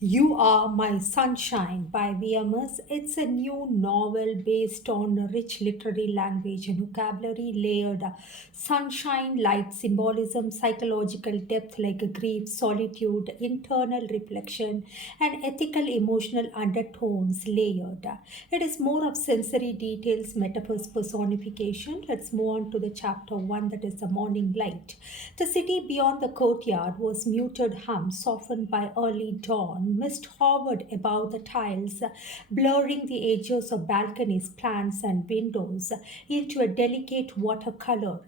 You Are My Sunshine by VMS. It's a new novel based on rich literary language and vocabulary, layered sunshine, light symbolism, psychological depth like grief, solitude, internal reflection, and ethical emotional undertones layered. It is more of sensory details, metaphors, personification. Let's move on to the chapter one, that is the morning light. The city beyond the courtyard was muted hum, softened by early dawn. Mist hovered above the tiles, blurring the edges of balconies, plants, and windows into a delicate watercolor.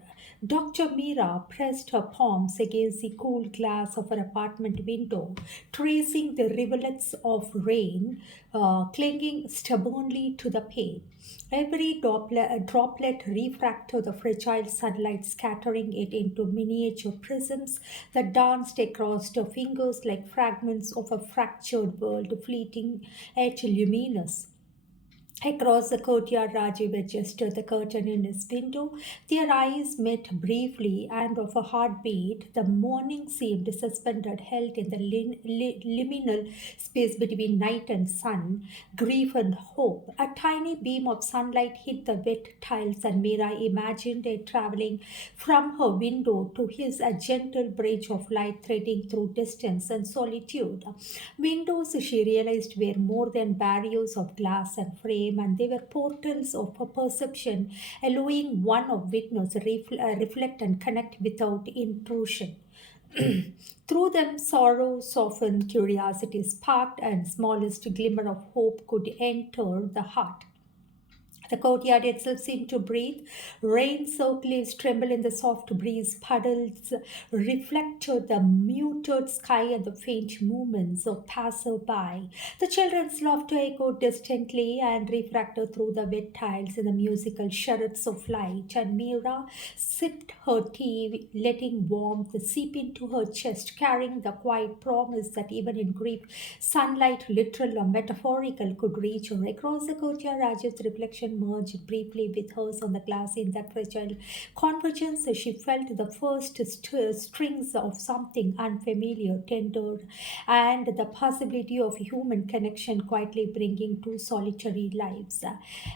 Dr. Mira pressed her palms against the cool glass of her apartment window, tracing the rivulets of rain clinging stubbornly to the pane. Every droplet refracted the fragile sunlight, scattering it into miniature prisms that danced across the fingers like fragments of a fractured world, fleeting yet luminous. Across the courtyard, Rajiv adjusted the curtain in his window. Their eyes met briefly, and of a heartbeat, the morning seemed suspended, held in the liminal space between night and sun, grief and hope. A tiny beam of sunlight hit the wet tiles, and Mira imagined it traveling from her window to his, a gentle bridge of light threading through distance and solitude. Windows, she realized, were more than barriers of glass and frame, and they were portals of her perception, allowing one of witness reflect and connect without intrusion. Through them, sorrow softened, curiosity sparked, and smallest glimmer of hope could enter the heart. The courtyard itself seemed to breathe. Rain soaked leaves trembled in the soft breeze. Puddles reflected the muted sky and the faint movements of passerby. The children's laughter echoed distantly and refracted through the wet tiles in the musical chariots of light. And Mira sipped her tea, letting warmth seep into her chest, carrying the quiet promise that even in grief, sunlight, literal or metaphorical, could reach her. Across the courtyard, Rajiv's reflection merged briefly with hers on the glass in that fragile convergence. She felt the first strings of something unfamiliar, tender, and the possibility of human connection quietly bringing two solitary lives.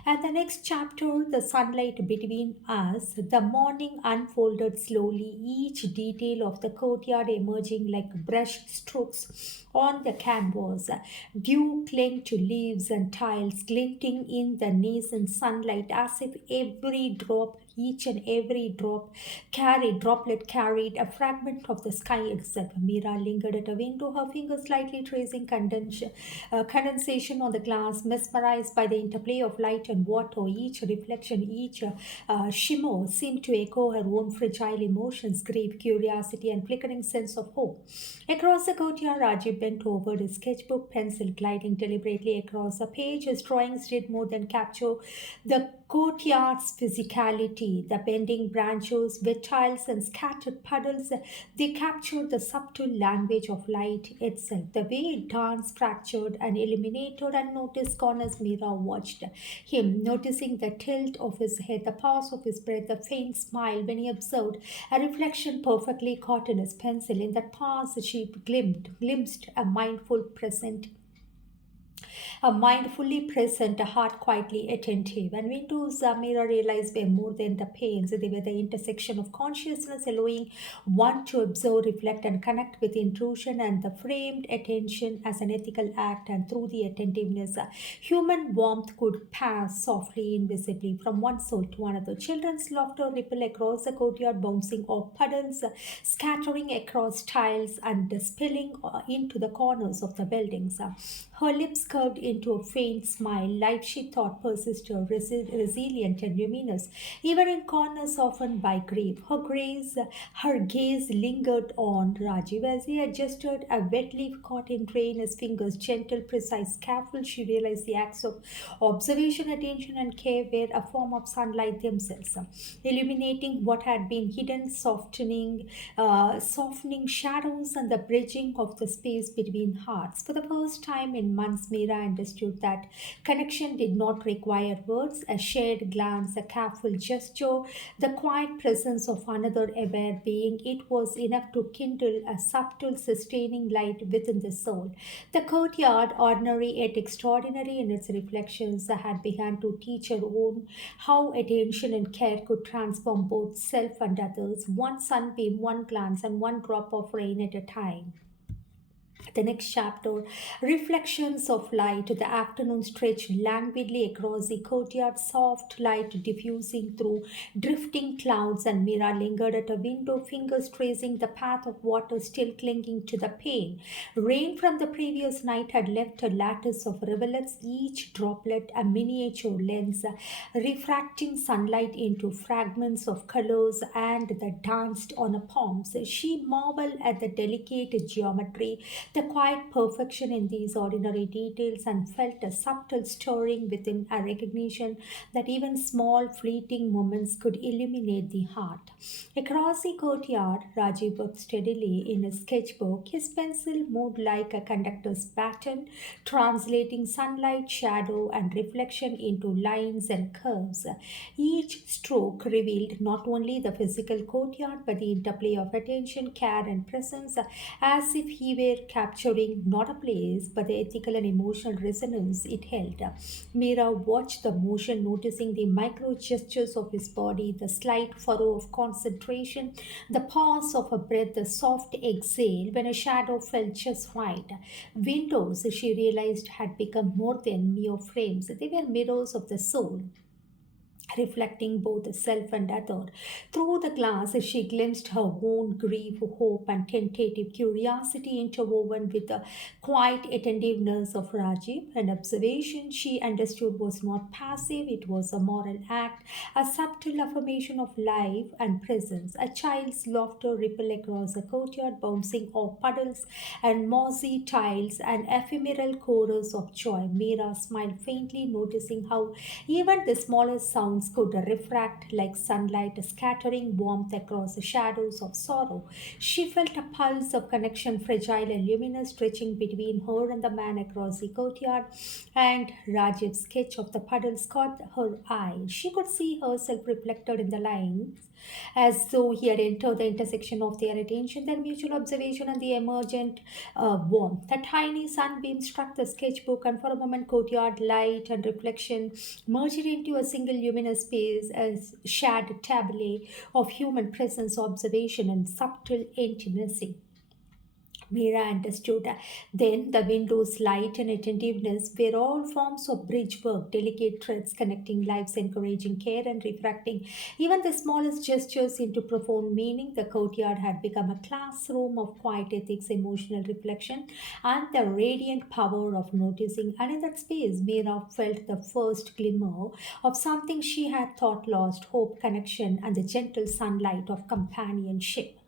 And the next chapter, the sunlight between us, the morning unfolded slowly, each detail of the courtyard emerging like brush strokes on the canvas. Dew clung to leaves and tiles, glinting in the nascent sunlight as if each and every droplet carried a fragment of the sky itself. Mira lingered at a window, her fingers slightly tracing condensation on the glass, mesmerized by the interplay of light and water. Each reflection, each shimmer seemed to echo her own fragile emotions, grief, curiosity, and flickering sense of hope. Across the courtyard, Rajiv bent over his sketchbook, pencil gliding deliberately across the page. His drawings did more than capture the courtyard's physicality, the bending branches, wet tiles, and scattered puddles. They captured the subtle language of light itself, the way it danced, fractured, and illuminated unnoticed corners. Mira watched him, noticing the tilt of his head, the pause of his breath, the faint smile when he observed a reflection perfectly caught in his pencil. In that pause, she glimpsed a mind fully present, a heart quietly attentive. And windows, Mira realized, were more than the panes. They were the intersection of consciousness, allowing one to observe, reflect, and connect with intrusion, and the framed attention as an ethical act. And through the attentiveness, human warmth could pass softly, invisibly, from one soul to another. Children's laughter rippled across the courtyard, bouncing off puddles, scattering across tiles, and spilling into the corners of the buildings. Her lips curved into a faint smile, life she thought persisted, resilient and luminous, even in corners softened by grief. Her gaze lingered on Rajiv as he adjusted a wet leaf caught in rain, his fingers gentle, precise, careful. She realized the acts of observation, attention, and care were a form of sunlight themselves, illuminating what had been hidden, softening shadows, and the bridging of the space between hearts. For the first time in months, Mira understood that connection did not require words, a shared glance, a careful gesture, the quiet presence of another aware being. It was enough to kindle a subtle, sustaining light within the soul. The courtyard, ordinary yet extraordinary in its reflections, had begun to teach her own how attention and care could transform both self and others, one sunbeam, one glance, and one drop of rain at a time. The next chapter, reflections of light. The afternoon stretched languidly across the courtyard, soft light diffusing through drifting clouds, and Mira lingered at a window, fingers tracing the path of water still clinging to the pane. Rain from the previous night had left a lattice of rivulets, each droplet a miniature lens, refracting sunlight into fragments of colors and that danced on her palms. She marveled at the delicate geometry, the quiet perfection in these ordinary details, and felt a subtle stirring within a recognition that even small fleeting moments could illuminate the heart. Across the courtyard, Rajiv worked steadily in his sketchbook. His pencil moved like a conductor's baton, translating sunlight, shadow, and reflection into lines and curves. Each stroke revealed not only the physical courtyard but the interplay of attention, care, and presence, as if he were capturing not a place but the ethical and emotional resonance it held. Mira watched the motion, noticing the micro gestures of his body, the slight furrow of concentration, the pause of a breath, the soft exhale when a shadow fell just right. Windows, she realized, had become more than mere frames. They were mirrors of the soul, reflecting both the self and other. Through the glass, she glimpsed her own grief, hope, and tentative curiosity interwoven with the quiet attentiveness of Rajiv. An observation she understood was not passive, it was a moral act, a subtle affirmation of life and presence. A child's laughter rippled across the courtyard, bouncing off puddles and mossy tiles, an ephemeral chorus of joy. Mira smiled faintly, noticing how even the smallest sounds could refract like sunlight, scattering warmth across the shadows of sorrow. She felt a pulse of connection, fragile and luminous, stretching between her and the man across the courtyard, and Rajiv's sketch of the puddles caught her eye. She could see herself reflected in the lines, as though he had entered the intersection of their attention, their mutual observation, and the emergent warmth. The tiny sunbeam struck the sketchbook, and for a moment, courtyard light and reflection merged into a single luminous space, a shared tableau of human presence, observation, and subtle intimacy. Mira understood then the window's light and attentiveness were all forms of bridge work, delicate threads connecting lives, encouraging care and refracting even the smallest gestures into profound meaning. The courtyard had become a classroom of quiet ethics, emotional reflection, and the radiant power of noticing. And in that space, Mira felt the first glimmer of something she had thought lost, hope, connection, and the gentle sunlight of companionship.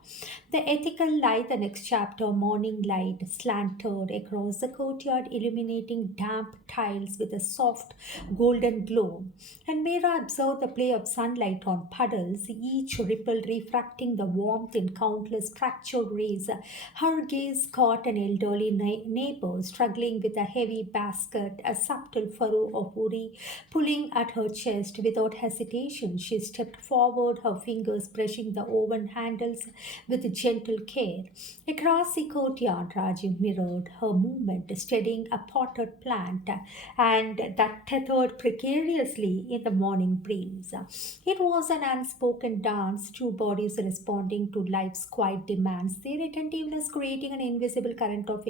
The ethical light, the next chapter, morning light, slanted across the courtyard, illuminating damp tiles with a soft golden glow. And Mira observed the play of sunlight on puddles, each ripple refracting the warmth in countless fractured rays. Her gaze caught an elderly neighbor struggling with a heavy basket, a subtle furrow of worry pulling at her chest. Without hesitation, she stepped forward, her fingers brushing the oven handles with gentle care. Across the courtyard, Rajiv mirrored her movement, steadying a potted plant and that tethered precariously in the morning breeze. It was an unspoken dance, two bodies responding to life's quiet demands, their attentiveness creating an invisible current of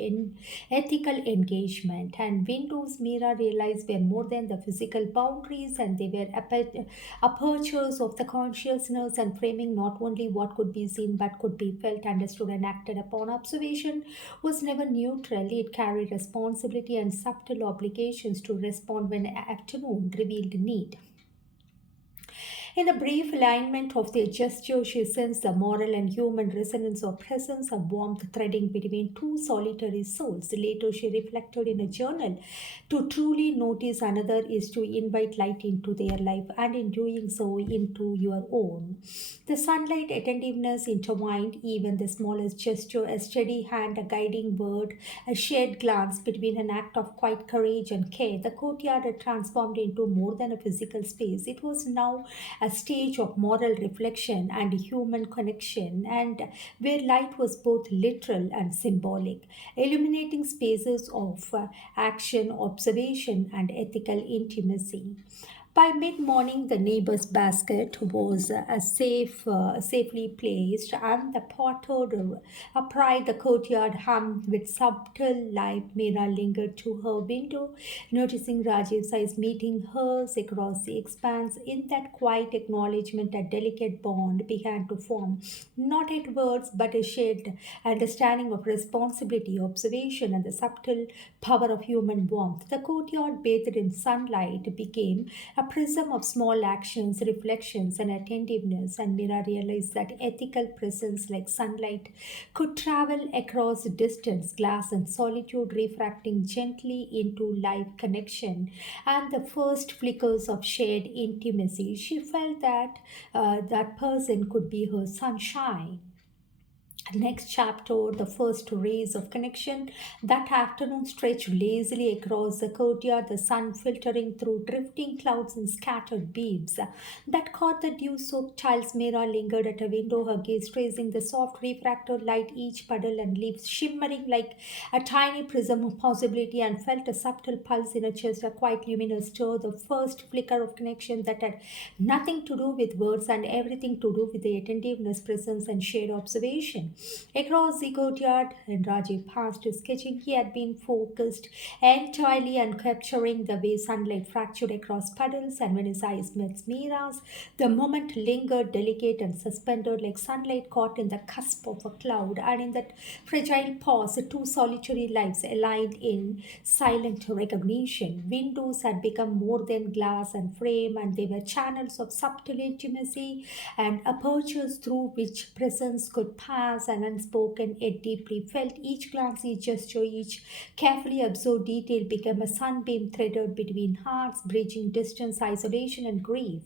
ethical engagement. And windows, Mira realized, were more than the physical boundaries, and they were apertures of the consciousness and framing not only what could be seen but could be felt, understood, and acted upon. Observation was never neutral, it carried responsibility and subtle obligations to respond when afternoon revealed need. In the brief alignment of their gesture, she sensed the moral and human resonance of presence, a warmth threading between two solitary souls. Later, she reflected in a journal: to truly notice another is to invite light into their life, and in doing so, into your own. The sunlight attentiveness intertwined even the smallest gesture, a steady hand, a guiding word, a shared glance between an act of quiet courage and care. The courtyard had transformed into more than a physical space. It was now a stage of moral reflection and human connection, and where light was both literal and symbolic, illuminating spaces of action, observation, and ethical intimacy. By mid-morning, the neighbor's basket was safely placed, and the pottered upright the courtyard hummed with subtle life. Meera lingered to her window, noticing Rajiv's eyes meeting hers across the expanse. In that quiet acknowledgement, a delicate bond began to form, not at words, but a shared understanding of responsibility, observation, and the subtle power of human warmth. The courtyard, bathed in sunlight, became a prism of small actions, reflections, and attentiveness, and Mira realized that ethical presence like sunlight could travel across distance, glass, and solitude, refracting gently into live connection and the first flickers of shared intimacy. She felt that that person could be her sunshine. Next chapter, the first rays of connection. That afternoon stretched lazily across the courtyard, the sun filtering through drifting clouds and scattered beams that caught the dew-soaked child's mirror. Lingered at a window, her gaze tracing the soft refracted light, each puddle and leaf shimmering like a tiny prism of possibility, and felt a subtle pulse in her chest, a quite luminous stir, the first flicker of connection that had nothing to do with words and everything to do with the attentiveness, presence, and shared observation. Across the courtyard, and Rajiv passed his sketching. He had been focused entirely on capturing the way sunlight fractured across puddles, and when his eyes met Mira's, the moment lingered delicate and suspended like sunlight caught in the cusp of a cloud, and in that fragile pause, the two solitary lives aligned in silent recognition. Windows had become more than glass and frame, and they were channels of subtle intimacy and apertures through which presence could pass, and unspoken yet deeply felt. Each glance, each gesture, each carefully observed detail became a sunbeam threaded between hearts, bridging distance, isolation, and grief.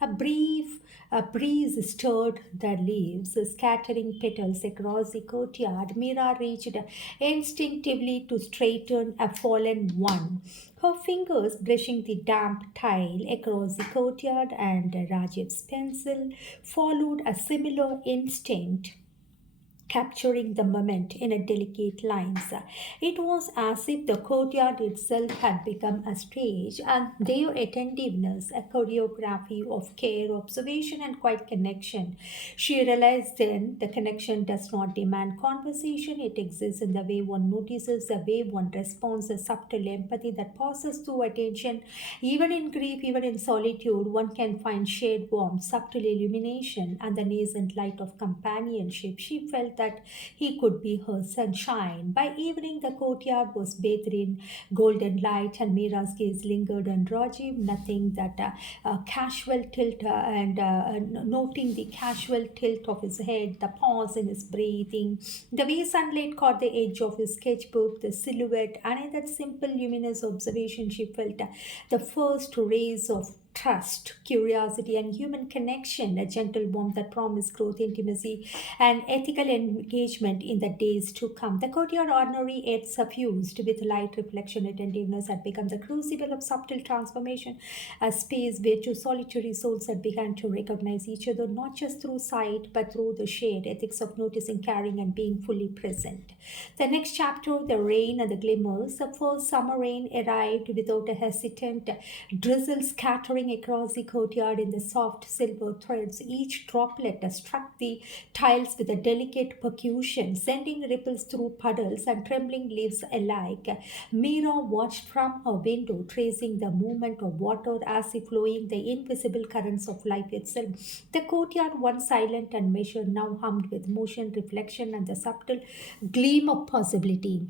A breeze stirred the leaves, scattering petals across the courtyard. Mira reached instinctively to straighten a fallen one, her fingers brushing the damp tile across the courtyard, and Rajiv's pencil followed a similar instinct, capturing the moment in a delicate lines. It was as if the courtyard itself had become a stage, and their attentiveness a choreography of care, observation, and quiet connection. She realized then the connection does not demand conversation, it exists in the way one notices, the way one responds, a subtle empathy that passes through attention. Even in grief, even in solitude, one can find shared warmth, subtle illumination, and the nascent light of companionship. She felt that he could be her sunshine. By evening, the courtyard was bathed in golden light, and Mira's gaze lingered on Rajiv, nothing that casual tilt noting the casual tilt of his head, the pause in his breathing, the way sunlight caught the edge of his sketchbook, the silhouette, and in that simple luminous observation, she felt the first rays of trust, curiosity, and human connection, a gentle warmth that promised growth, intimacy, and ethical engagement in the days to come. The courtyard, ordinary yet suffused with light, reflection, attentiveness, had become the crucible of subtle transformation, a space where two solitary souls had begun to recognize each other not just through sight but through the shared ethics of noticing, caring, and being fully present. The next chapter, the rain and the glimmers. The first summer rain arrived without a hesitant drizzle, scattering across the courtyard in the soft silver threads. Each droplet struck the tiles with a delicate percussion, sending ripples through puddles and trembling leaves alike. Mira watched from her window, tracing the movement of water as if flowing the invisible currents of life itself. The courtyard, once silent and measured, now hummed with motion, reflection, and the subtle gleam of possibility.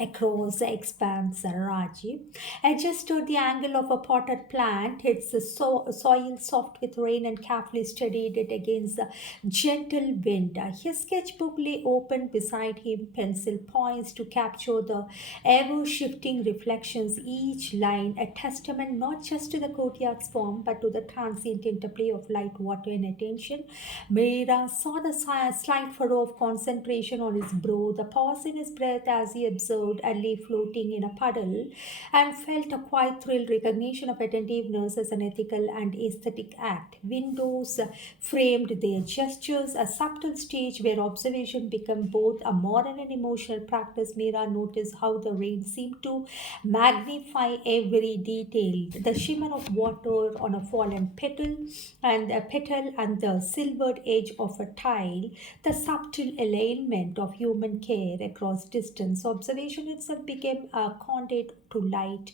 across the expanse, Rajiv. Adjusted the angle of a potted plant, its soil soft with rain, and carefully studied it against the gentle wind. His sketchbook lay open beside him, pencil poised to capture the ever shifting reflections, each line a testament not just to the courtyard's form but to the transient interplay of light, water, and attention. Meira saw the slight furrow of concentration on his brow, the pause in his breath as he observed a leaf floating in a puddle, and felt a quiet thrill recognition of attentiveness as an ethical and aesthetic act. Windows framed their gestures, a subtle stage where observation became both a moral and emotional practice. Meira noticed how the rain seemed to magnify every detail, the shimmer of water on a fallen petal and the silvered edge of a tile, the subtle alignment of human care across distance. Observation itself became a conduit to light,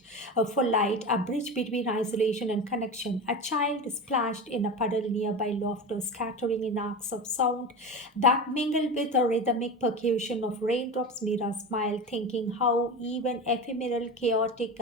for light, a bridge between isolation and connection. A child splashed in a puddle nearby, laughter scattering in arcs of sound that mingled with the rhythmic percussion of raindrops. Mira smiled, thinking how even ephemeral, chaotic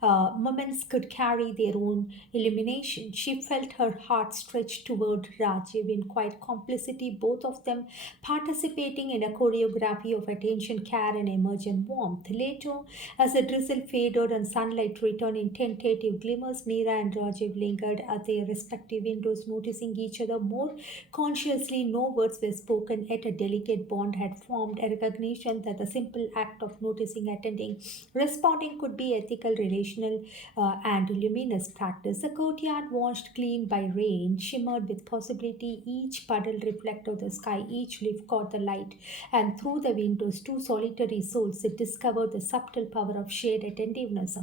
moments could carry their own illumination. She felt her heart stretch toward Rajiv in quiet complicity, both of them participating in a choreography of attention, care, and emergent warmth. Later, as the drizzle faded and sunlight returned in tentative glimmers, Meera and Rajiv lingered at their respective windows, noticing each other more consciously. No words were spoken, yet a delicate bond had formed, a recognition that the simple act of noticing, attending, responding could be ethical, relational, and luminous practice. The courtyard, washed clean by rain, shimmered with possibility. Each puddle reflected the sky, each leaf caught the light, and through the windows, two solitary souls discovered the subtle power of shared attentiveness.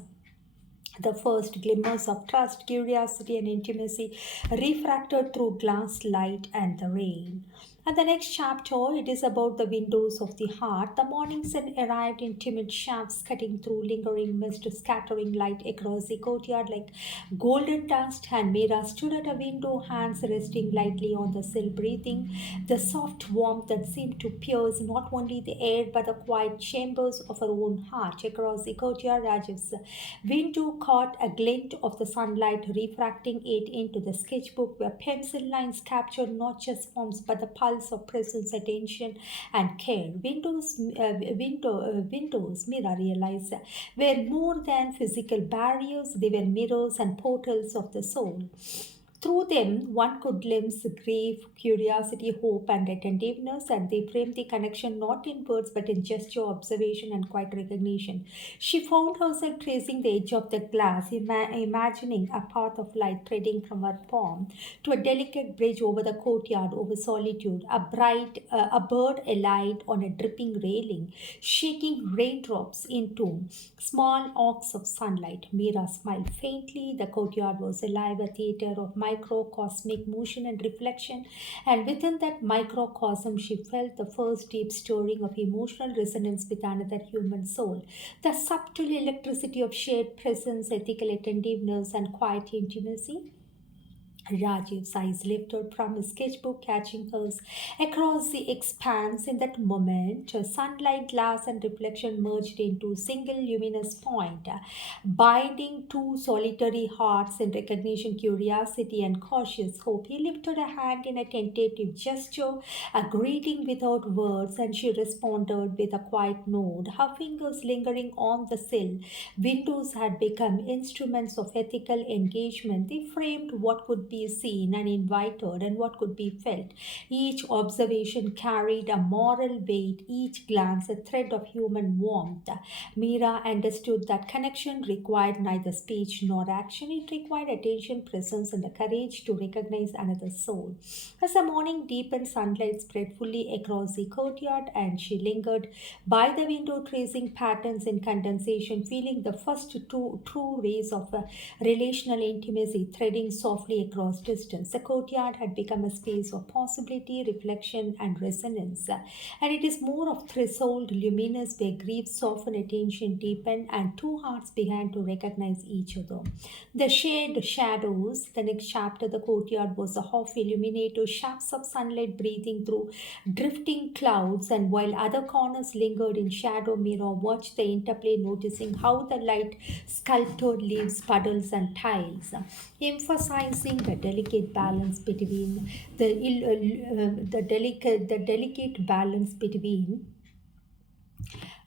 The first glimmers of trust, curiosity, and intimacy refracted through glass, light, and the rain. And the next chapter, it is about the windows of the heart. The morning sun arrived in timid shafts, cutting through lingering mist, scattering light across the courtyard like golden dust. And Mira stood at a window, hands resting lightly on the sill, breathing the soft warmth that seemed to pierce not only the air but the quiet chambers of her own heart. Across the courtyard, Rajiv's window caught a glint of the sunlight, refracting it into the sketchbook where pencil lines captured not just forms but the pulse of presence, attention, and care. Windows, Mira realized, were more than physical barriers, they were mirrors and portals of the soul. Through them, one could glimpse grief, curiosity, hope, and attentiveness, and they framed the connection not in words but in gesture, observation, and quiet recognition. She found herself tracing the edge of the glass, imagining a path of light threading from her palm to a delicate bridge over the courtyard, over solitude, a bird alight on a dripping railing, shaking raindrops into small arcs of sunlight. Mira smiled faintly. The courtyard was alive, a theater of microcosmic motion and reflection, and within that microcosm, she felt the first deep stirring of emotional resonance with another human soul. The subtle electricity of shared presence, ethical attentiveness, and quiet intimacy. Rajiv's eyes lifted from his sketchbook, catching hers across the expanse. In that moment, sunlight, glass, and reflection merged into a single luminous point, binding two solitary hearts in recognition, curiosity, and cautious hope. He lifted a hand in a tentative gesture, a greeting without words, and she responded with a quiet nod, her fingers lingering on the sill. Windows had become instruments of ethical engagement. They framed what could be seen and invited and what could be felt. Each observation carried a moral weight, each glance a thread of human warmth. Mira understood that connection required neither speech nor action. It required attention, presence, and the courage to recognize another's soul. As the morning deepened, sunlight spread fully across the courtyard, and she lingered by the window, tracing patterns in condensation, feeling the first two true rays of relational intimacy threading softly across across distance. The courtyard had become a space of possibility, reflection, and resonance. And it is more of threshold, luminous, where grief softened, attention deepened, and two hearts began to recognize each other. The shared shadows, the next chapter, the courtyard was a half illuminated, shafts of sunlight breathing through drifting clouds, and while other corners lingered in shadow, Mira watched the interplay, noticing how the light sculpted leaves, puddles, and tiles, emphasizing the delicate balance between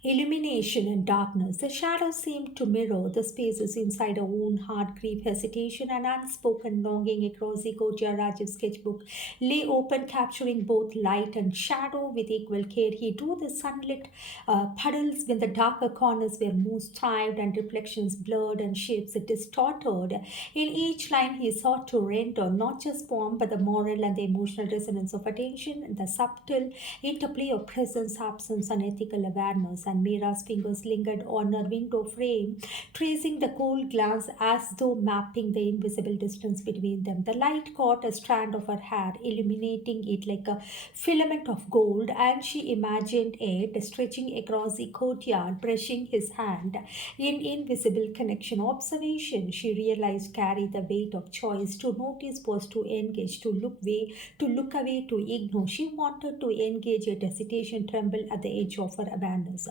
illumination and darkness. The shadows seemed to mirror the spaces inside our own heart, grief, hesitation, and unspoken longing. Across the courtyard, Rajiv's sketchbook lay open, capturing both light and shadow with equal care. He drew the sunlit puddles when the darker corners were more strived and reflections blurred and shapes distorted. In each line, he sought to render not just form but the moral and the emotional resonance of attention and the subtle interplay of presence, absence, and ethical awareness. And Mira's fingers lingered on her window frame, tracing the cold glass as though mapping the invisible distance between them. The light caught a strand of her hair, illuminating it like a filament of gold, and she imagined it stretching across the courtyard, brushing his hand in invisible connection. Observation, she realized, carried the weight of choice. To notice was to engage, to look away, to ignore. She wanted to engage, yet hesitation trembled at the edge of her awareness.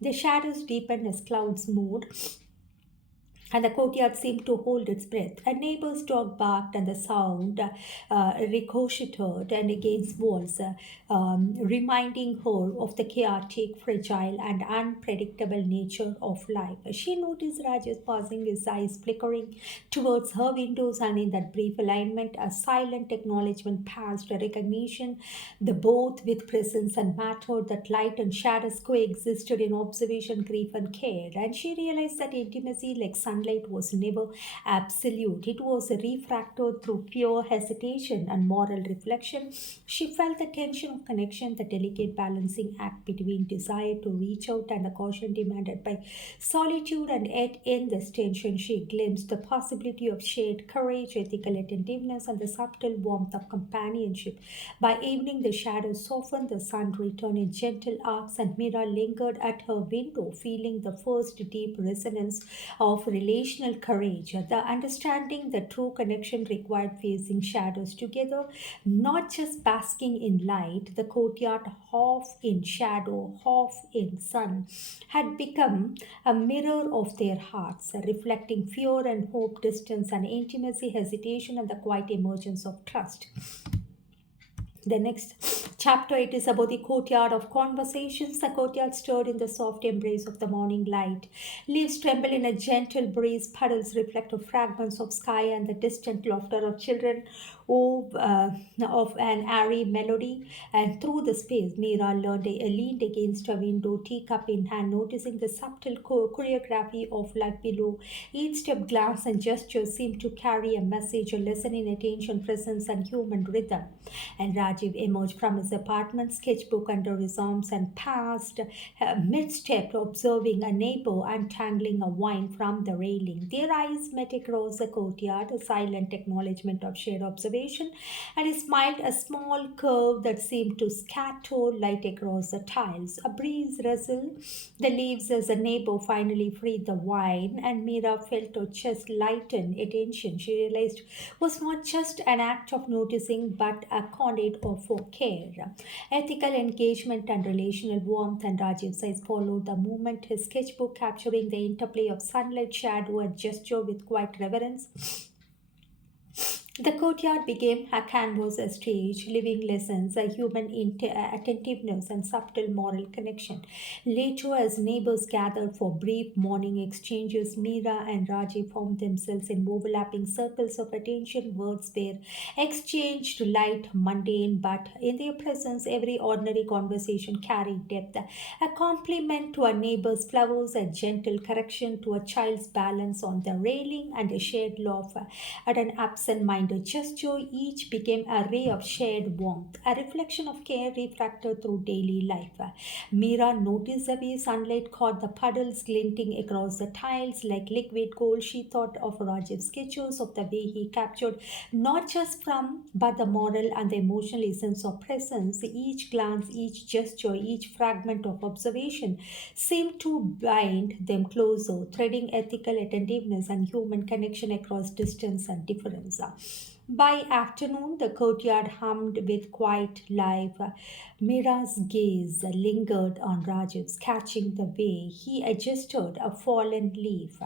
The shadows deepened as clouds moved, and the courtyard seemed to hold its breath. A neighbor's dog barked, and the sound ricocheted and against walls, reminding her of the chaotic, fragile, and unpredictable nature of life. She noticed Rajesh passing, his eyes flickering towards her windows, and in that brief alignment, a silent acknowledgement passed, a recognition, the both with presence and matter, that light and shadows coexisted in observation, grief, and care. And she realized that intimacy, like sunlight, was never absolute. It was refracted through pure hesitation and moral reflection. She felt the tension of connection, the delicate balancing act between desire to reach out and the caution demanded by solitude, and yet in this tension she glimpsed the possibility of shared courage, ethical attentiveness, and the subtle warmth of companionship. By evening, the shadows softened, the sun returned in gentle arcs, and Mira lingered at her window, feeling the first deep resonance of relational courage, the understanding that true connection required facing shadows together, not just basking in light. The courtyard, half in shadow, half in sun, had become a mirror of their hearts, reflecting fear and hope, distance and intimacy, hesitation, and the quiet emergence of trust. The next chapter, it is about the courtyard of conversations. The courtyard stirred in the soft embrace of the morning light. Leaves tremble in a gentle breeze, puddles reflect fragments of sky, and the distant laughter of children of an airy melody. And through the space, Mira leaned against a window, teacup in hand, noticing the subtle choreography of life below. Each step, glance, and gesture seemed to carry a message, a lesson in attention, presence, and human rhythm. And Rajiv emerged from his apartment, sketchbook under his arms, and passed mid-step, observing a neighbor untangling a vine from the railing. Their eyes met across the courtyard, a silent acknowledgement of shared observation, and he smiled, a small curve that seemed to scatter light across the tiles. A breeze rustled the leaves as the neighbor finally freed the vine, and Mira felt her chest lighten. Attention, she realized, was not just an act of noticing, but a conduit for care, ethical engagement, and relational warmth. And Rajiv's eyes followed the movement, his sketchbook capturing the interplay of sunlight, shadow, and gesture with quiet reverence. The courtyard became a canvas, a stage, living lessons, a human attentiveness, and subtle moral connection. Later, as neighbors gathered for brief morning exchanges, Meera and Rajiv found themselves in overlapping circles of attention. Words were exchanged, light, mundane, but in their presence, every ordinary conversation carried depth. A compliment to a neighbor's flowers, a gentle correction to a child's balance on the railing, and a shared laugh at an absent minded and gesture each became a ray of shared warmth, a reflection of care refracted through daily life. Mira noticed the way sunlight caught the puddles glinting across the tiles like liquid gold. She thought of Rajiv's sketches, of the way he captured not just from but the moral and the emotional essence of presence. Each glance, each gesture, each fragment of observation seemed to bind them closer, threading ethical attentiveness and human connection across distance and difference. By afternoon, the courtyard hummed with quiet life. Mira's gaze lingered on Rajiv's, catching the way he adjusted a fallen leaf,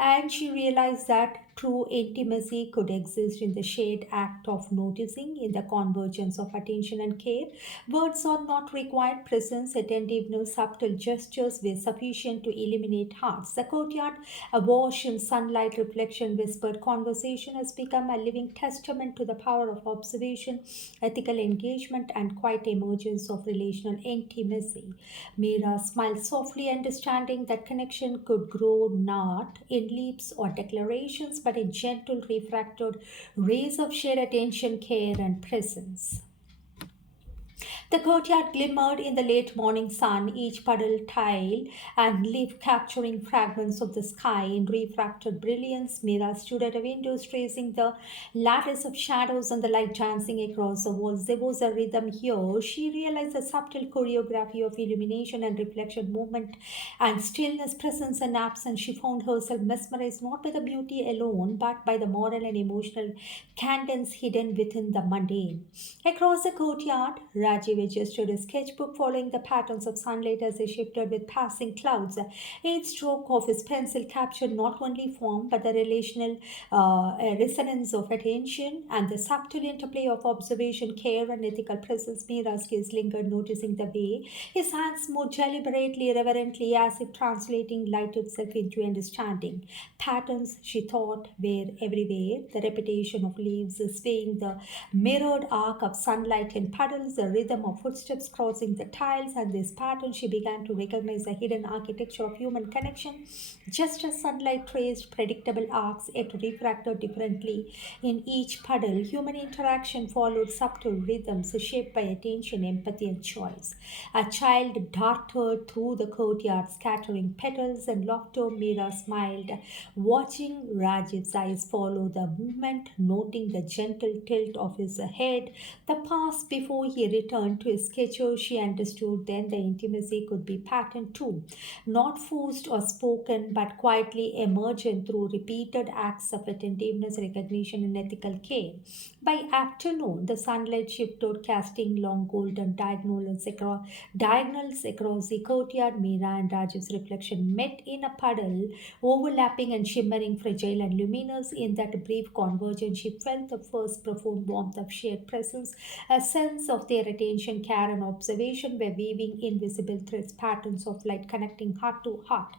and she realized that true intimacy could exist in the shared act of noticing, in the convergence of attention and care. Words are not required, presence, attentiveness, subtle gestures were sufficient to illuminate hearts. The courtyard, awash in sunlight, reflection, whispered conversation, has become a living testament to the power of observation, ethical engagement, and quiet emergence of relational intimacy. Meera smiled softly, understanding that connection could grow not in leaps or declarations, but in gentle, refracted rays of shared attention, care, and presence. The courtyard glimmered in the late morning sun, each puddle, tile, and leaf capturing fragments of the sky in refracted brilliance. Mira stood at a window, tracing the lattice of shadows and the light dancing across the walls. There was a rhythm here. She realized the subtle choreography of illumination and reflection, movement and stillness, presence and absence. She found herself mesmerized not by the beauty alone, but by the moral and emotional cadence hidden within the mundane. Across the courtyard, Rajiv adjusted his sketchbook, following the patterns of sunlight as they shifted with passing clouds. Each stroke of his pencil captured not only form but the relational resonance of attention and the subtle interplay of observation, care, and ethical presence. Mira's gaze lingered, noticing the way his hands moved deliberately, reverently, as if translating light itself into understanding. Patterns, she thought, were everywhere. The repetition of leaves swaying, the mirrored arc of sunlight in puddles, the rhythm of footsteps crossing the tiles, and this pattern she began to recognize the hidden architecture of human connection. Just as sunlight traced predictable arcs yet refracted differently in each puddle, human interaction followed subtle rhythms shaped by attention, empathy, and choice. A child darted through the courtyard, scattering petals and laughter. Mira smiled, watching Rajiv's eyes follow the movement, noting the gentle tilt of his head, the pause before he returned to his sketcher. She understood then the intimacy could be patterned too, not forced or spoken, but quietly emergent through repeated acts of attentiveness, recognition, and ethical care. By afternoon, the sunlight shifted, casting long golden diagonals across the courtyard. Meera and Rajiv's reflection met in a puddle, overlapping and shimmering, fragile and luminous. In that brief convergence, she felt the first profound warmth of shared presence, a sense of their attention, care, and observation were weaving invisible threads, patterns of light connecting heart to heart.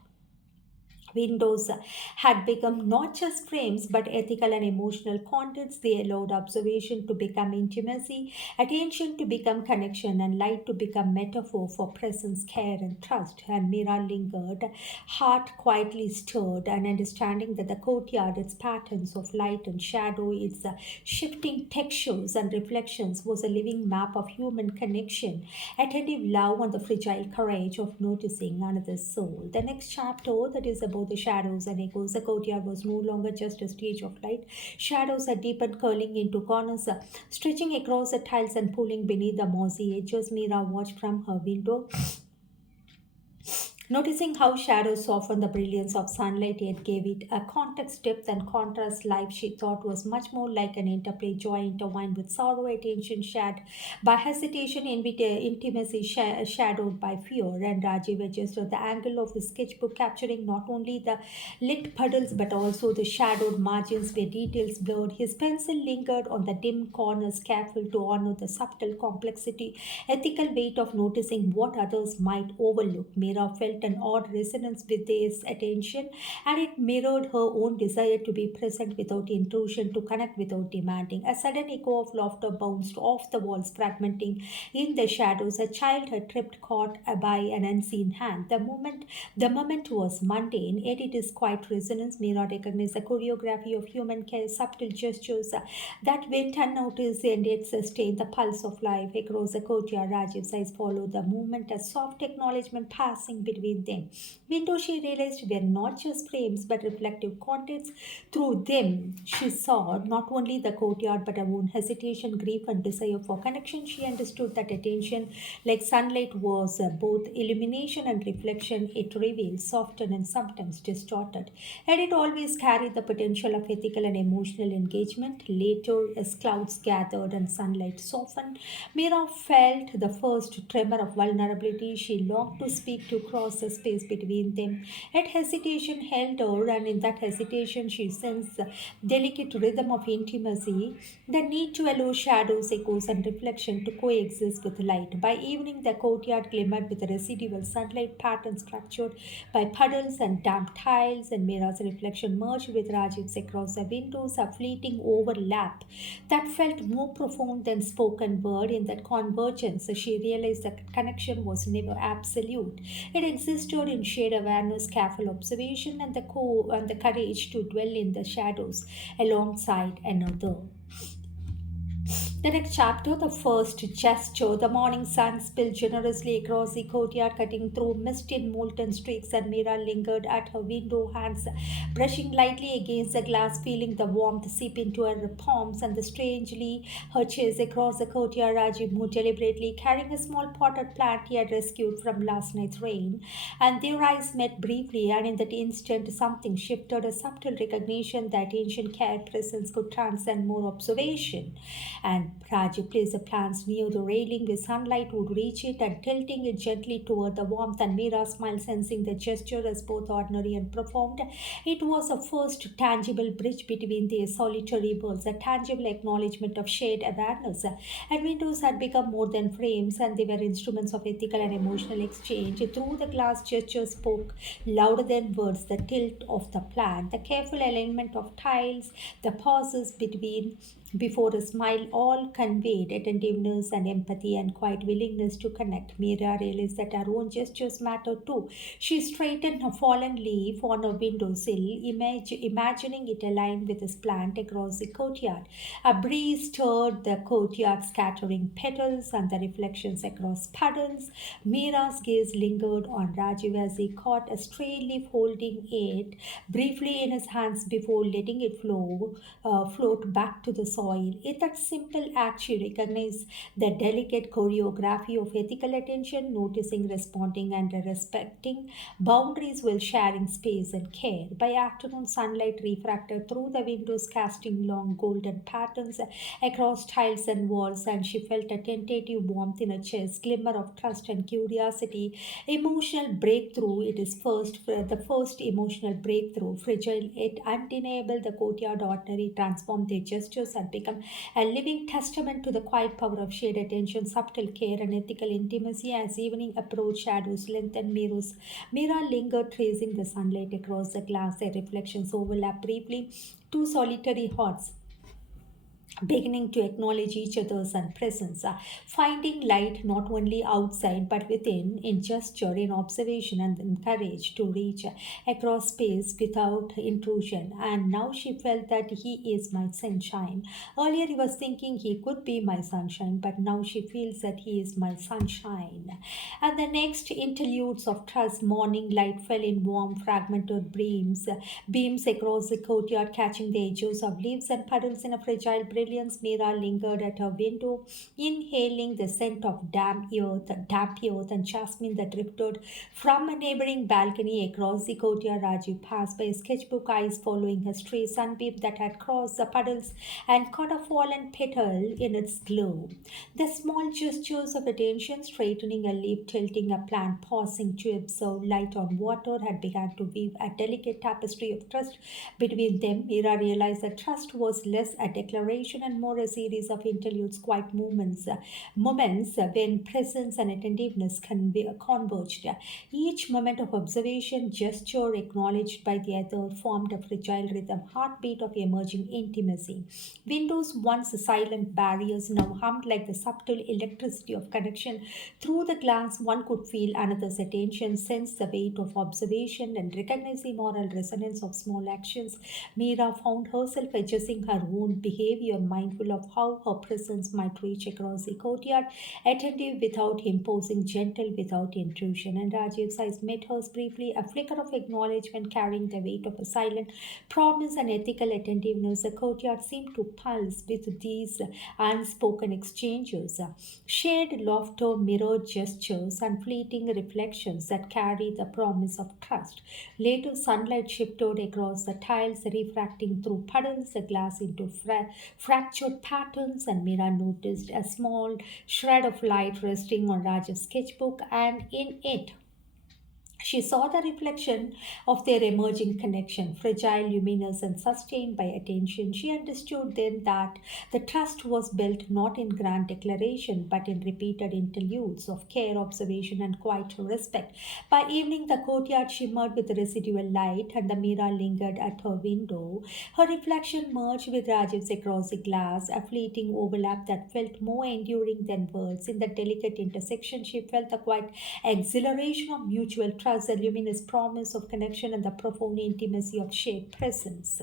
Windows had become not just frames but ethical and emotional conduits. They allowed observation to become intimacy, attention to become connection, and light to become metaphor for presence, care, and trust. And Mira lingered, heart quietly stirred, and understanding that the courtyard, its patterns of light and shadow, its shifting textures and reflections, was a living map of human connection, attentive love, and the fragile courage of noticing another's soul. The next chapter, that is about the shadows and echoes. The courtyard was no longer just a stage of light. Shadows had deepened, curling into corners, stretching across the tiles and pulling beneath the mossy edges. Mira watched from her window, noticing how shadows softened the brilliance of sunlight yet gave it a context, depth, and contrast. Life, she thought, was much more like an interplay, joy intertwined with sorrow, attention shared by hesitation, intimacy shadowed by fear. And Rajiv adjusted the angle of his sketchbook, capturing not only the lit puddles but also the shadowed margins where details blurred. His pencil lingered on the dim corners, careful to honor the subtle complexity, ethical weight of noticing what others might overlook. Mira felt felt an odd resonance with this attention, and it mirrored her own desire to be present without intrusion, to connect without demanding. A sudden echo of laughter bounced off the walls, fragmenting in the shadows. A child had tripped, caught by an unseen hand. The moment was mundane, yet it is quite resonance. Mira recognized the choreography of human care, subtle gestures that went unnoticed and yet sustained the pulse of life. Across the courtyard, Rajiv's eyes followed the movement, a soft acknowledgement passing between them. Window, she realized, were not just frames but reflective contents. Through them, she saw not only the courtyard but her own hesitation, grief, and desire for connection. She understood that attention, like sunlight, was both illumination and reflection. It revealed, softened, and sometimes distorted. And it always carried the potential of ethical and emotional engagement. Later, as clouds gathered and sunlight softened, Mira felt the first tremor of vulnerability. She longed to speak, to cross the space between them. Yet hesitation held her, and in that hesitation, she sensed the delicate rhythm of intimacy, the need to allow shadows, echoes, and reflection to coexist with light. By evening, the courtyard glimmered with residual sunlight patterns structured by puddles and damp tiles, and Mira's reflection merged with Rajiv's across the windows, a fleeting overlap that felt more profound than spoken word. In that convergence, she realized that connection was never absolute. It existed in shared awareness, careful observation, and the courage to dwell in the shadows alongside another. The next chapter, the first gesture. The morning sun spilled generously across the courtyard, cutting through mist in molten streaks, and Mira lingered at her window, hands brushing lightly against the glass, feeling the warmth seep into her palms. And strangely, her chase across the courtyard, Rajiv moved deliberately, carrying a small potted plant he had rescued from last night's rain. And their eyes met briefly, and in that instant, something shifted, a subtle recognition that ancient care presence could transcend more observation. And Rajiv placed the plants near the railing where sunlight would reach it, and tilting it gently toward the warmth. And Mira smiled, sensing the gesture as both ordinary and profound. It was a first tangible bridge between their solitary worlds, a tangible acknowledgement of shared awareness. And windows had become more than frames, and they were instruments of ethical and emotional exchange. Through the glass, gestures spoke louder than words. The tilt of the plant, the careful alignment of tiles, the pauses between before a smile, all conveyed attentiveness and empathy and quiet willingness to connect. Mira realized that her own gestures mattered too. She straightened a fallen leaf on a windowsill, imagining it aligned with his plant across the courtyard. A breeze stirred the courtyard, scattering petals and the reflections across puddles. Mira's gaze lingered on Rajiv as he caught a stray leaf, holding it briefly in his hands before letting it float back to the soil. In that simple act, she recognized the delicate choreography of ethical attention, noticing, responding, and respecting boundaries while sharing space and care. By afternoon, sunlight refracted through the windows, casting long golden patterns across tiles and walls, and she felt a tentative warmth in her chest, glimmer of trust and curiosity. Emotional breakthrough. It is the first emotional breakthrough. Fragile yet undeniable, the courtyard ordinary transformed their gestures and become a living testament to the quiet power of shared attention, subtle care, and ethical intimacy. As evening approached, shadows lengthened. Mira lingered, tracing the sunlight across the glass. Their reflections overlapped briefly. Two solitary hearts beginning to acknowledge each other's presence, finding light not only outside but within, in gesture, in observation, and in courage to reach across space without intrusion. And now she felt that he is my sunshine. Earlier he was thinking he could be my sunshine, but now she feels that he is my sunshine. And the next interludes of trust, morning light fell in warm, fragmented beams across the courtyard, catching the edges of leaves and puddles in a fragile brilliance. Mira lingered at her window, inhaling the scent of damp earth and jasmine that drifted from a neighboring balcony across the courtyard. Rajiv passed by, sketchbook eyes following a stray sunbeam that had crossed the puddles and caught a fallen petal in its glow. The small gestures of attention, straightening a leaf, tilting a plant, pausing to observe light on water, had begun to weave a delicate tapestry of trust between them. Mira realized that trust was less a declaration observation, and more a series of interludes, quiet moments when presence and attentiveness can be converged. Each moment of observation, gesture acknowledged by the other, formed a fragile rhythm, heartbeat of emerging intimacy. Windows, once silent barriers, now hummed like the subtle electricity of connection. Through the glance, one could feel another's attention, sense the weight of observation, and recognize the moral resonance of small actions. Mira found herself adjusting her own behavior, mindful of how her presence might reach across the courtyard, attentive without imposing, gentle without intrusion. And Rajiv's eyes met hers briefly, a flicker of acknowledgement carrying the weight of a silent promise and ethical attentiveness. The courtyard seemed to pulse with these unspoken exchanges, shared laughter, mirrored gestures, and fleeting reflections that carry the promise of trust. Later, sunlight shifted across the tiles, refracting through puddles, the glass into fractured patterns, and Mira noticed a small shred of light resting on Raj's sketchbook, and in it, she saw the reflection of their emerging connection, fragile, luminous, and sustained by attention. She understood then that the trust was built not in grand declaration but in repeated interludes of care, observation, and quiet respect. By evening, the courtyard shimmered with residual light, and the mirror lingered at her window. Her reflection merged with Rajiv's across the glass, a fleeting overlap that felt more enduring than words. In the delicate intersection, she felt the quiet exhilaration of mutual trust, the luminous promise of connection, and the profound intimacy of shared presence.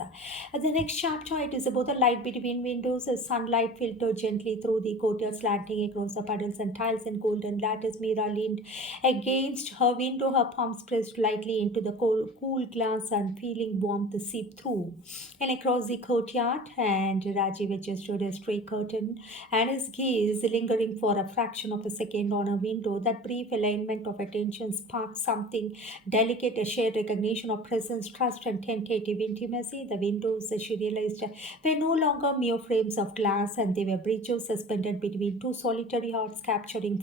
The next chapter, it is about the light between windows. As sunlight filtered gently through the courtyard, slanting across the puddles and tiles and golden lattice. Mira leaned against her window, her palms pressed lightly into the cool glass and feeling warmth seep through. And across the courtyard, and Rajiv adjusted a stray curtain, and his gaze lingering for a fraction of a second on a window. That brief alignment of attention sparked something delicate, a shared recognition of presence, trust, and tentative intimacy. The windows, she realized, were no longer mere frames of glass, and they were bridges suspended between two solitary hearts, capturing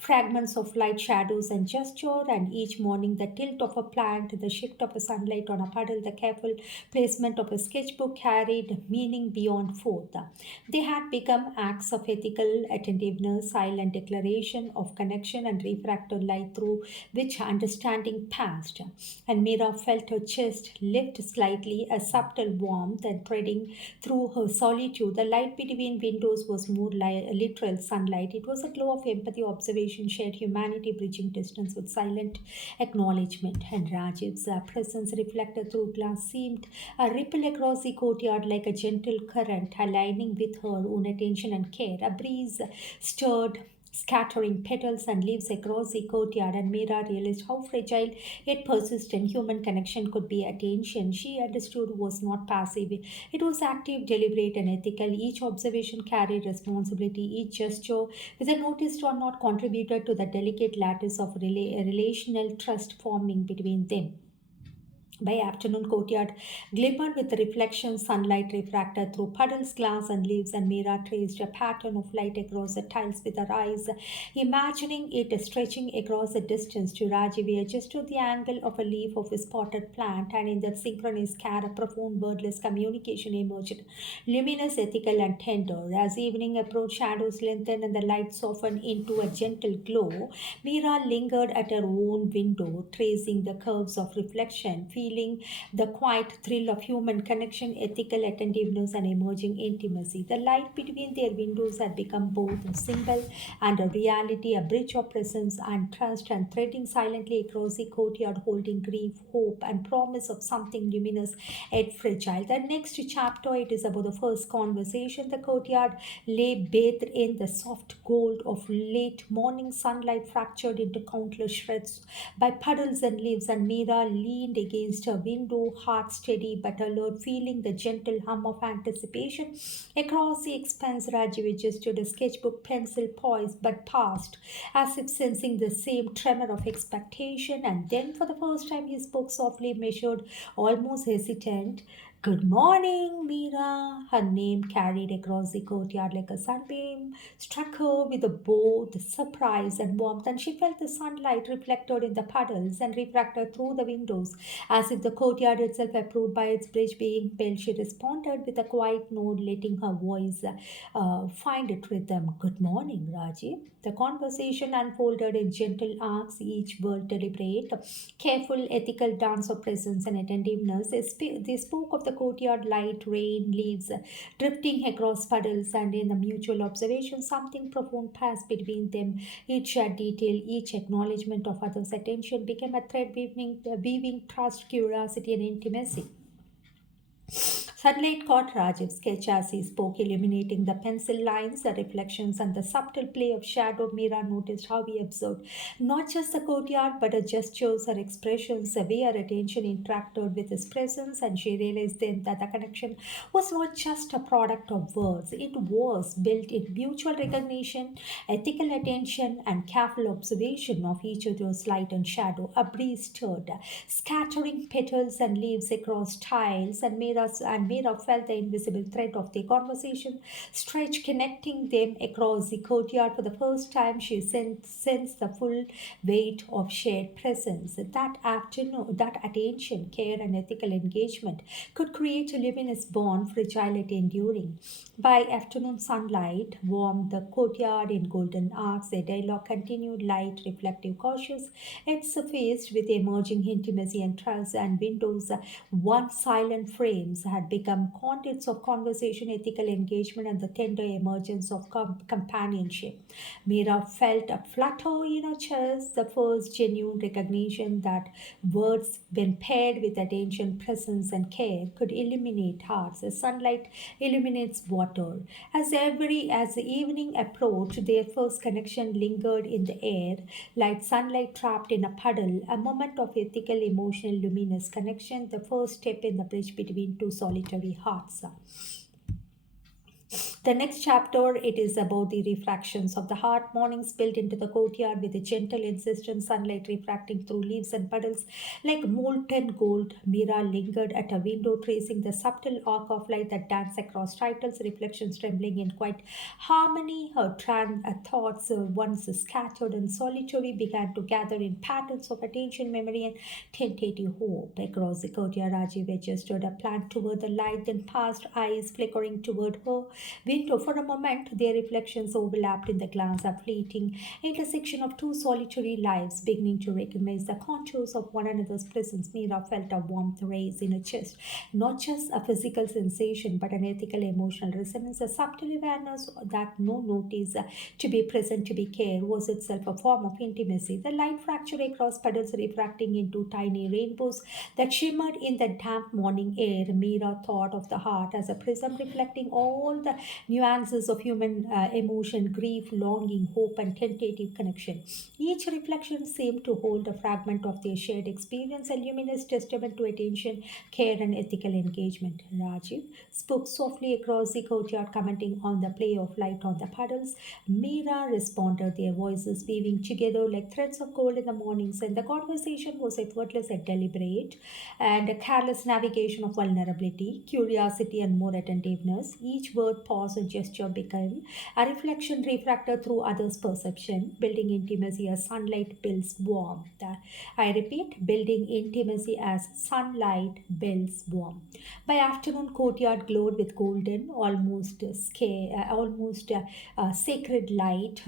fragments of light, shadows, and gesture. And each morning, the tilt of a plant, the shift of a sunlight on a puddle, the careful placement of a sketchbook carried meaning beyond forth. They had become acts of ethical attentiveness, silent declaration of connection, and refracted light through which understanding passed. And Mira felt her chest lift slightly, a subtle warmth, and threading through her solitude. The light between windows was more literal sunlight. It was a glow of empathy, observation, shared humanity, bridging distance with silent acknowledgement. And Rajiv's presence reflected through glass seemed a ripple across the courtyard like a gentle current, aligning with her own attention and care. A breeze stirred, scattering petals and leaves across the courtyard, and Mira realized how fragile yet persistent human connection could be. Attention, she understood, was not passive. It was active, deliberate, and ethical. Each observation carried responsibility, each gesture, whether noticed or not, contributed to the delicate lattice of relational trust forming between them. By afternoon, courtyard glimmered with reflection, sunlight refracted through puddles, glass, and leaves, and Mira traced a pattern of light across the tiles with her eyes, imagining it stretching across the distance. To Rajiv adjusted the angle of a leaf of a spotted plant, and in that synchronous care, a profound wordless communication emerged, luminous, ethical, and tender. As evening approached, shadows lengthened and the light softened into a gentle glow. Mira lingered at her own window, tracing the curves of reflection, feeling the quiet thrill of human connection, ethical attentiveness, and emerging intimacy. The light between their windows had become both a symbol and a reality, a bridge of presence and trust, and threading silently across the courtyard, holding grief, hope, and promise of something luminous yet fragile. The next chapter, it is about the first conversation. The courtyard lay bathed in the soft gold of late morning sunlight, fractured into countless shreds by puddles and leaves, and Mira leaned against her window, heart steady but alert, feeling the gentle hum of anticipation. Across the expanse, Rajiv adjusted a sketchbook, pencil poised but paused, as if sensing the same tremor of expectation. And then, for the first time, he spoke softly, measured, almost hesitant. Good morning, Mira. Her name carried across the courtyard like a sunbeam, struck her with both surprise and warmth, and she felt the sunlight reflected in the puddles and refracted through the windows, as if the courtyard itself approved by its bridge being built. She responded with a quiet note, letting her voice find its rhythm. Good morning, Rajiv. The conversation unfolded in gentle arcs, each word deliberate, careful, ethical dance of presence and attentiveness. They spoke of the courtyard light, rain, leaves drifting across puddles, and in the mutual observation, something profound passed between them. Each shared detail, each acknowledgement of others' attention became a thread weaving trust, curiosity, and intimacy. Sunlight caught Rajiv's sketch as he spoke, illuminating the pencil lines, the reflections, and the subtle play of shadow. Mira noticed how he observed not just the courtyard, but her gestures, her expressions, the way her attention interacted with his presence, and she realized then that the connection was not just a product of words, it was built in mutual recognition, ethical attention, and careful observation of each other's light and shadow. A breeze stirred, scattering petals and leaves across tiles, and Mira felt the invisible thread of their conversation stretch, connecting them across the courtyard. For the first time, she sensed the full weight of shared presence. That afternoon, that attention, care, and ethical engagement could create a luminous bond, fragile yet enduring. By afternoon sunlight warmed the courtyard in golden arcs. Their dialogue continued, light, reflective, cautious. It surfaced with emerging intimacy and trust, and windows, once silent frames, had become conduits of conversation, ethical engagement, and the tender emergence of companionship. Mira felt a flutter in her chest, the first genuine recognition that words, when paired with attention, presence, and care, could illuminate hearts as sunlight illuminates water. As the evening approached, their first connection lingered in the air, like sunlight trapped in a puddle, a moment of ethical, emotional, luminous connection, the first step in the bridge between two solitary hearts. The next chapter, it is about the refractions of the heart. Mornings built into the courtyard with a gentle, insistent sunlight refracting through leaves and puddles like molten gold. Mira lingered at a window, tracing the subtle arc of light that danced across titles, reflections trembling in quiet harmony. Her thoughts, once scattered and solitary, began to gather in patterns of attention, memory, and tentative hope. Across the courtyard, Rajiv adjusted a plant toward the light, then passed, eyes flickering toward her window. For a moment, their reflections overlapped in the glance, a fleeting intersection of two solitary lives, beginning to recognize the contours of one another's presence. Mira felt a warmth raise in her chest, not just a physical sensation, but an ethical, emotional resonance, a subtle awareness that no notice to be present, to be cared, was itself a form of intimacy. The light fractured across puddles, refracting into tiny rainbows that shimmered in the damp morning air. Mira thought of the heart as a prism reflecting all the nuances of human emotion, grief, longing, hope, and tentative connection. Each reflection seemed to hold a fragment of their shared experience, a luminous testament to attention, care, and ethical engagement. Rajiv spoke softly across the courtyard, commenting on the play of light on the puddles. Meera responded, their voices weaving together like threads of gold in the mornings, and the conversation was effortless and deliberate, and a careless navigation of vulnerability, curiosity, and more attentiveness. Each word, pause, or gesture became a reflection refracted through others' perception, building intimacy as sunlight builds warmth. I repeat, building intimacy as sunlight builds warmth. By afternoon, courtyard glowed with golden, almost sacred light.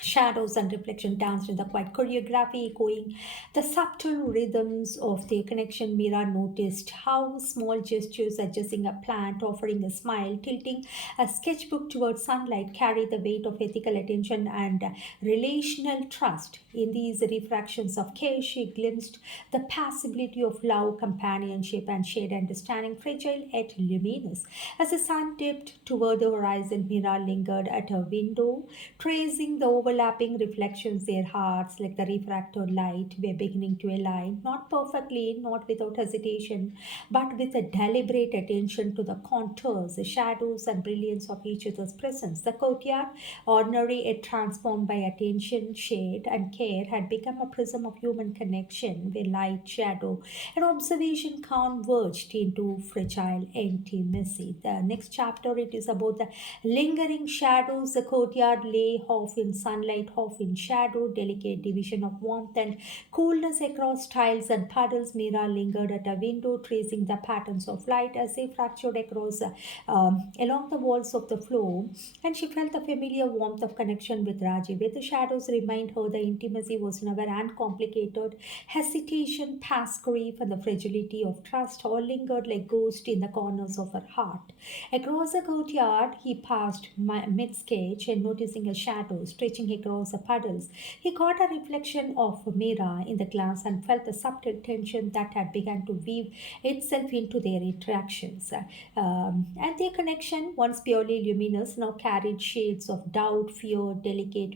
Shadows and reflection danced in the quiet choreography, echoing the subtle rhythms of their connection. Mira noticed how small gestures, adjusting a plant, offering a smile, tilting a sketchbook towards sunlight, carry the weight of ethical attention and relational trust. In these refractions of care, she glimpsed the possibility of love, companionship, and shared understanding, fragile yet luminous. As the sun dipped toward the horizon, Mira lingered at her window, tracing the overlapping reflections, their hearts, like the refracted light, were beginning to align, not perfectly, not without hesitation, but with a deliberate attention to the contours, the shadows, and brilliance of each other's presence. The courtyard, ordinary yet transformed by attention, shade, and care, had become a prism of human connection where light, shadow, and observation converged into fragile intimacy. The next chapter it is about the lingering shadows. The courtyard lay half in sunlight, half in shadow, delicate division of warmth and coolness across tiles and puddles. Mira lingered at a window, tracing the patterns of light as they fractured across along the walls of the floor, and she felt the familiar warmth of connection with Rajiv. Where the shadows remind her the intimacy was never uncomplicated. Hesitation, past grief, and the fragility of trust all lingered like ghosts in the corners of her heart. Across the courtyard, he passed mid sketch and noticing a shadow stretching across the puddles. He caught a reflection of Mira in the glass and felt the subtle tension that had begun to weave itself into their interactions. And their connection, once purely luminous, now carried shades of doubt, fear, delicate